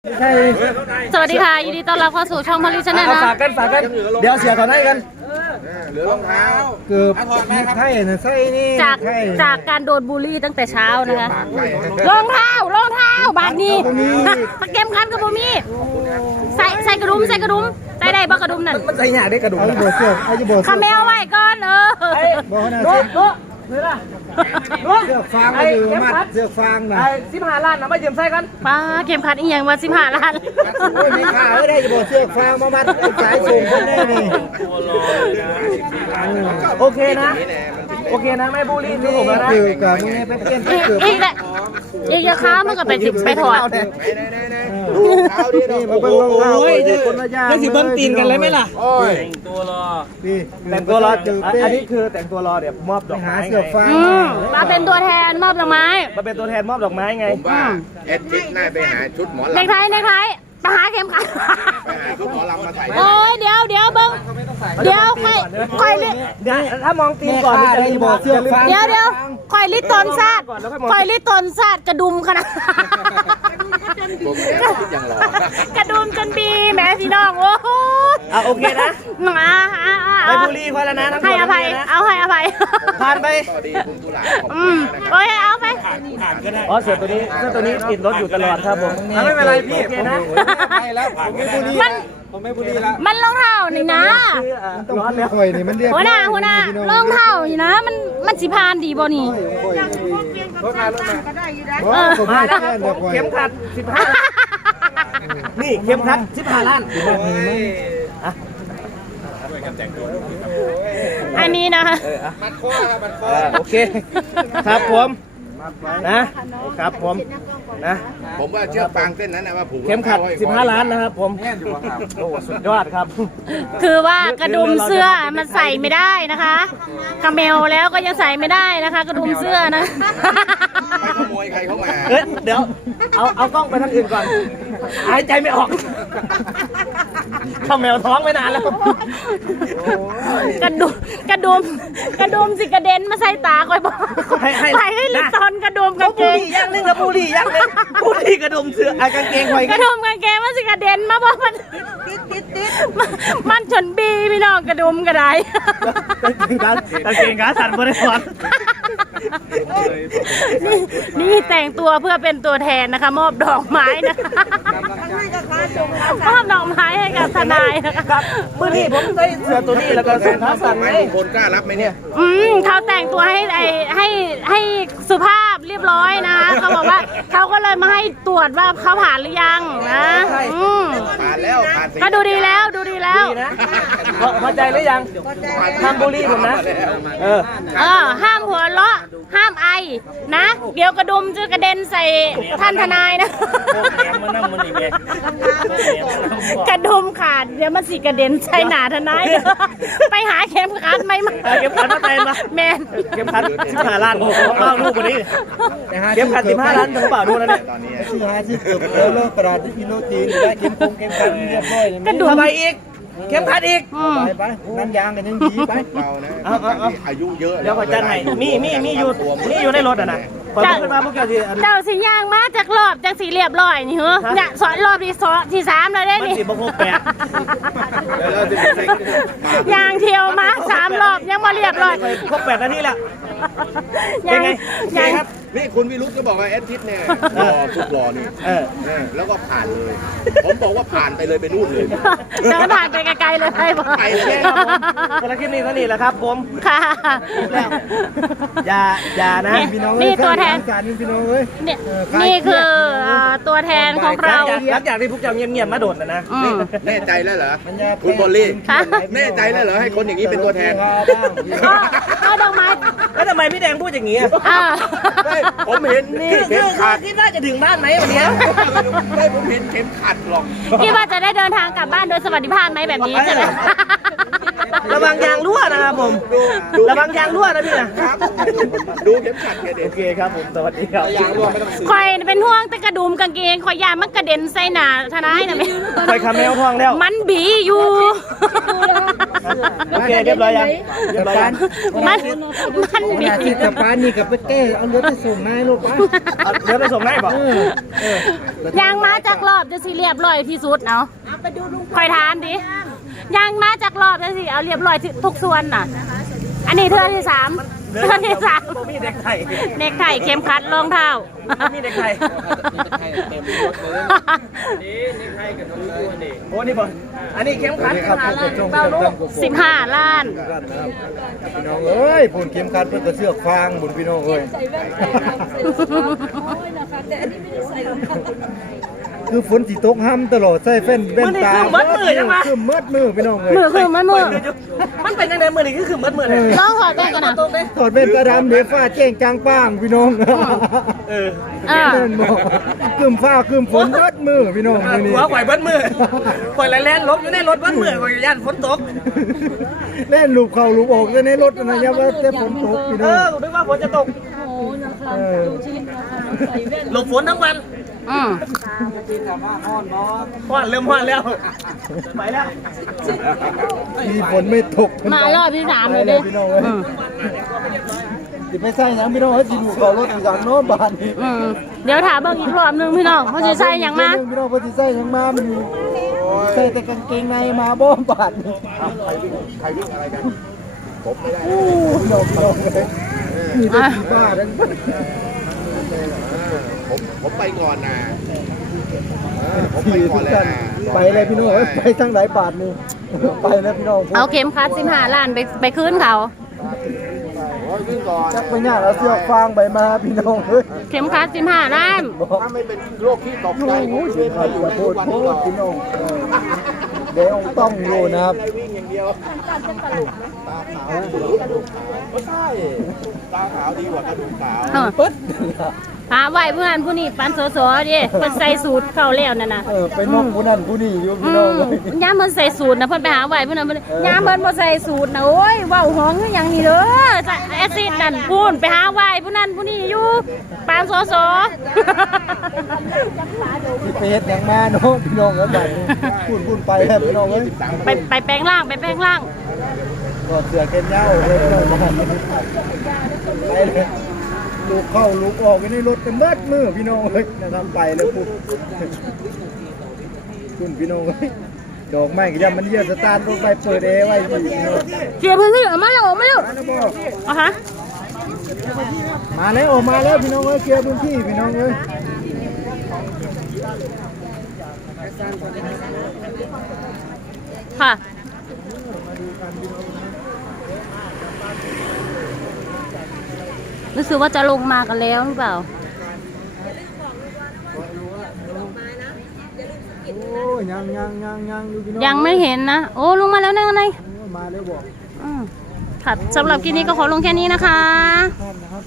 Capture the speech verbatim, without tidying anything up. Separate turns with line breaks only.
สวัสดีค่ะยินดีต้อนรับเข้าสู่ช่องพลิชแนลนะ
ฝากกันฝากกันเดี๋ยวเสียถอนให้กัน
เหลือรองเท้า
คือไทยนะไส้นี่
จากจากการโดนบูลลี่ตั้งแต่เช้านะคะรองเท้ารองเท้าบาทนี้ตะเกมคันกับบูมี่ใส่ใส่กระดุมใส่กระดุมใส่ได้บ่กระดุมนั่น
มันใส่หยาได้กระดูกเอาโบเสื้อเอาโบเสื้อ
คาเมลไว้ก่อนเออ
โบนะ
โบ๊ะโบ๊ะ
เสื้อฟางก็คือมัดเสื้อฟางนะ
สิบห้าล้านนะไม่ยืมใส่กัน
ป้าเกมคันอีหยังว่าสิบห้าล้าน
ไม่ขาไม่ได้จะโบเสื้อฟางมามัดสายสูงคนได้นี่
โอเคนะโอเคนะไม่บูลลี่ที่ผมแล้วนะ
คือกับมึงไปเปลี่ยน
อีก
เกือบ
อีกแหละอีกจะค้ามันก็ไปสิไปถอด
นี่มาเบิ่งรองเท้าคนละอย่าง
ไม่สิเบิ้งตีนกันเลยไหมล่ะ
แต่งตัวรอแต่งตัวรอ
อันนี้คือแต่งตัวรอเดี๋ยวมอบดอก
หา
ไม้
เสื้อฟาง
อืมมาเป็นตัวแทนมอบดอกไม้
มาเป็นตัวแทนมอบดอกไม้ไง
ผมว่าเอ็ดทิศน่าไปหาชุดหมอ
ใน
ลำ
ไทยในไทยไปหาเข็มขัด
ไปหาชุดหมอลำมาใส่
โอ้ยเดี๋ยวเดี๋ยวเบิ้งเดี๋ยวค่อยค่อยลิ
เดี๋ยวถ้ามองตีนก่อน
ได้โบเสื้อฟาง
เดี๋ยวเดี๋ยวค่อยลิตนซาดค่อยลิตนซาดกระดุมขนาด
ผมแค่คิดอย่างหล่อก
ระดุมจนบีแม่พี่น้องโอ้โห
อ่ะโอเคนะ
อ่าอ่าอ่า
ไม่บูลลี่คนแล้วนะทั้งหม
ให้
ด
อภัยเอาให้อภัย
ผ่านไป
ต่อดีคุณตุลาขอบ
อื
คุณ
ม
นะครับ
โอ้ยเอาไป
อ๋อเสือตัวนี้เสือตัวนี้ติดรถอยู่ตลอดครับผมไม่เป็นไรพี่โอเคนะ
ไปแล้วผมไม่บุรี
มัน
ผมไม่บุรีแล้ว
มันรองเท้านี่นะ
ต้องร้อนแล้วข่อยนี่มันเรียก
หัวหน้าหัวหน้ารองเท้านี่นะมันมันสิพานดีบ่นี่
ว่าผมไม่แค่เด็ก
เข็มขัดสิบห้านี่เข็มขัดสิบห้าล้าน
อันนี้นะ
มันข้อครับมันข้อ
โอเคครับผมนะครับผมนะ
ผมว่าเชือกฟางเส้นนั้นนะว่าผูก
เข็มขัดสิบห้าล้านนะครับผมโอ้สุดยอดครับ
คือว่ากระดุมเสื้อมันใส่ไม่ได้นะคะคาเมลแล้วก็ยังใส่ไม่ได้นะคะ กระดุมเสื้อนะ
ไม่ขโมยใครเข้ามา
เอ้ยเดี๋ยวเอาเอากล้องไปทางอื่นก่อนหายใจไม่ออกข้าแมวท้องไม่นานแล้ว
กระดุมกระดุมกระดุมสิกระเด็นมาใส่ตาคอยบอก
ให้ให้
ใส่ให้ลิตอนกระดุมกางเก
บุห
ง
รี่ย่างนึงกับบุหรี่ย่างนึงบุหรี่กระดุมเสืออ่ะกางเกงไว้
กระดุมกางเกงมันสิกระเด็นมาบอกมันมันชนบีพี่น้องกระดุมกระได
กางเกงขาสั่นบริสุทธิ์
นี่นี่แต่งตัวเพื่อเป็นตัวแทนนะคะ มอบดอกไม้นะคะมอบดอกไม้ให้กับทนายนะคะ
ครับบุหรี่ผมใส่เสือตัวนี้แล้วก็สูงขาสั่น
ไหม
ไง
คนกล้ารับไหมเนี่ย
อืมเขาแต่งตัวให้ไอให้ให้สุภาพเรียบร้อยนะเขาบอกว่าเขาก็เลยมาให้ตรวจว่าเขาผ่านหรือยังนะอืม
ผ่านแล้วผ่านสี
ก็ดูดีแล้วดูดีแล้ว
ดีนะพอพอใจหรือยังทำบุหรี่ผมนะเออ
เออห้ามหัวเราะห้ามไอนะเดี๋ยวกระดุมจะกระเด็นใส่ท่านทนายนะ กระดุมขาดเดี๋ยวมันสิกระเด็นใส่หนาทนายไปหาเข็มขัดไหมมา
เข็มขัดมาเต็มมา
แมน
เข็มขัดสิบห้าล้านโอ้โหเอาลูกคนนี้เข็มขัดสิบห้าล้านถึงเปล่าดูนะเนี่ย
ตอนนี้
ชื่อหาชื่อเกือบเลิกตลาดที่กิโลตีนได้เข็มคงเข็มขัดเรียบร้อย
กระดุม
ทำไมอีกเข็มขัดอีก
อืม
ไปไปนั่งยางกันยังดีไป
เรานะ
เอาเอาเอา
อายุเยอะ
เดี๋ยวขอจัดให้มีมีมีอยู่มีอยู่ในรถอ่ะนะขอขึ้นมาพวกเจ้าที่อัน
เจ้าสิย่างมาจากรอบจากสีเรียบร้อยนี่เหรอเนี่ยสอนรอบที่สองที่สามแล้วได้
มัน
นี่
สิบหกแปด
แล้วเราจะไป
ยางเที่ยวมาสามรอบยังมาเรียบร้อย
ครบแปดนาทีแล้ว
ยัง
เป็นไง
ยัง
ครับนี่คุณวิรุธก็บอกว่าแอดทิศเนี่ยรอทุกรอนี่
เออ
เออแล้วก็ผ่านเลย ผมบอกว่าผ่านไปเลยไปนู่นเลย
เดินผ่านไปไกลๆเลยไปบอก
ไปเลย
ครับผมสำหรับคลิปนี้เท่านี้แหละครับผม
ค่ะ
อย่าอย่านะ
พี่น้อง
นี่ตัวแทน
การพี่น้องเอ้ย
เนี่ยนี่คือเอ่อตัวแทนของเรา
หลังจากที่พวกเจ้าเงียบๆมาโดดนะนะ
อืม
แน่ใจแล้วเหรอคุณบอลลี่
ค่ะ
แน่ใจแล้วเหรอให้คนอย่างนี้เป็นตัวแทน
ก็ก็ดอกไม้
แล้วทำไมพี่แดงพูดอย่างนี้
อ่า
ไม่ผมเห็นนี่
คือ
เข็
คือ
มขัด
คิดว่าจะถึงบ้านไหมวันนี้
ไม่ผมเห็นเข็มขัดหรอก
คิดว่าจะได้เดินทางกลับบ้านโดยสวัสดิภาพไหมแบบนี้ใช่ไหม
ระวังยางรั่วนะครับผมระวังยางรั่วนะพี่นะครับ
ดูเข็มขัดแกเด็
โอก เคครับผมสวัสดีครับ
ยางรวมไม่ต้องซื้อ
คอยเป็นห่วงแต่กระดุมกางเกงคอยยามมันกระเด็นใส่หนาทนายนะแม่
ไปคาเมลทองแล้ว
มันบีอยู่
โอเคเรียบร้อยยังเรียบร้อยยัง
มันมัน
ข
มี
นาดที่สะพานนี่กับไปแก้เอาเรือไปส่งนายลูกไป
เอาเดี๋ยวไปส่งได้ป่ะ
ยางมาจากรอบจะสิเรียบร้อยที่สุดเนาะคอยทานดิยางมาจากรอบจะสิเอาเรียบร้อยทุกส่วนน่ะ อันนี้เทือที่สามเทือที่สาม
มีเด็กไทย
เน็กไข่เข็มขัดรองเท้า
มีเด็กไทย
เต็มรถเลยนี่นี่ให้กับน้องตัวนี่
โอ้นี่ป่ะอันนี้เข้มขัด
นี่ครับ
หา
เพื่อน
ล้าน
ก็ชม
เต้า
เพื่อน
ลูก
ตั้งกบ
สิบห้าล้าน
กันนะครับพี่น้องเอ้ยผลเข็มขัดเพื่อนก็เสือกฟางบุญพี่น้องเอ้ยคือฝนสิตกห้ำตลอดใส่แว่นแว่นตาคือมืดมือพี่น้องเอ้ย
มือคือมันมือ
มันเป็นยังไงมือนี่คือคือมัดมือเลย
ลองขอแป้งกันนะ
ถอดแว่นตาดำเดี๋ยวฟ้าแจ้งจางป้างพี่น้อง
เออ
อ่า
เล่นบอกกึมฟ้ากึมฝนมืดมือพี่น้องมื้อนี้
หัวข่อยเบิ้ลมือข่อยแล่นลบอยู่ในรถเบิ้ลมือข่อยย่านฝนตก
เล่นลูกเข้าลูกออกในรถนะอย่าว่าแต่ฝนตกพี่
เอ
น้อง
อนึกว่าฝนจะตก
เออ
หลบฝนทั้งวัน
อืม
ฮ้อนเริ่มฮ้อนแล้วไปแล้ว
มีฝนไม่ตก
มารอบที่สามเลย
เล
ดิ
ยพี่น้องเอ้ย
อืม
สิไปใส่น้ำพี่น้องเอ้ยสิลูกเข้ารถอีกอย่างโน้นบานนี่
อืมเดี๋ยวถามเบิ่งอีกรอบหนึงพี่น้องเขาจะใส่หยังมา
พี่น้องเพิ่นสิใส่หยังมามันใส่แต่กางเกงในมาบ่บาดนี่
ใครวิ่งใครวิ่งอะไรกันผมไม่ได้
อู้พี่น้องพี่น้องเลยนี่เด็
อ่ะ
กบ้าดัง
ผมผมไปก่อนนะผมไป
ขี่
ก่อ
ทุ
น
ก
เลย
ท่าน
นะ
ไปเลยพี่น้องเอ้ยไปทางไหนบาทนี่ไปแล้วพี่น้อง
เอาเข็มขัดสิบห้าล้านไปไปคืนเขา
โอ้ยวิ่งก่อน
จักไปเนี่ยเอาเสื้อฟางไปมาพี่น้องเอ้ย
เข็มขัดสิบห้าล้าน
ถ้าไม่เป็นโรคที่ตกใจผม
โอ้ย
ไม่
เสีย
ได้
ง
อยู่
ขัด
ใน
ขอโท
ทุ
ษ
กวัน
โท
นี้หรอก
ษพี่น้องเออเดี๋ยวต้องอยู่นะครับ
ได้วิ่งอย่างเดียวตาขาวไม่ใช่ตาขาวดีกว่ากระดูกขาว
เออ
ปึ๊ด
หาไว้เพื่อนผู้นี้ปันโสโสดิเพิ่นใส่สูตรเข้าแล้วนั่นน่ะ
เออไปนอกผู้นั้นผู้นี้อยู่
อื
พี่น้อง
ม
เลย
ยามเพิ่นใส่สูตรนะเพิ่นไปหาไว้เพิ่นน่ะเพิ่นยามเพิ่นบ่ใส่สูตรนะโอ้ยเว้าห้องคือหยังนี่เด้อจะแอซิดนั่นพูนไปหาไว้ผู้นั้นผู้นี้อยู่ปานโสโส
ที่ไปเฮ็ดหยังมาเนาะพี่น้องเอ้ยบัดนี้พูดพูดไปแล้วพี่น้องเอ้ย
ไปไปแปลงร่างไปแปลงร่าง
ก็เสือแขนยาวเลยพี่น้องบ้านนี้ไปเลยลูกเข้าลูกออกไปในรถเต็มเบิดมือพี่น้องเอ้ยนะครับไปแล้วพูดคุณพี่น้องเอ้ยดอกไม้ก็ยังมันเยี่ยสตาร์ทรถไปเปิดแอร์ไว้พี่น้อง
เคลียร์พื้นที่ออกมาแล้วออกมาแล้ว
มาแล้วบ่
เอาฮะ
มาแล้วออกมาแล้วพี่น้องเอ้ยเคลียร์พื้นที่พี่น้องเอ้ย
ค่ะรู้สึกว่าจะลงมากันแล้วหรือเปล่า
โอ้ยยังยังยังยังอยู่พี่น้อง
ยังไม่เห็นนะ โอ้ลงมาแล้วนั่นไง
โอ้ยมาแล้วบอก
อืมค่ะสำหรับคลิปนี้ก็ขอลงแค่นี้นะคะ
ท่านนะครับ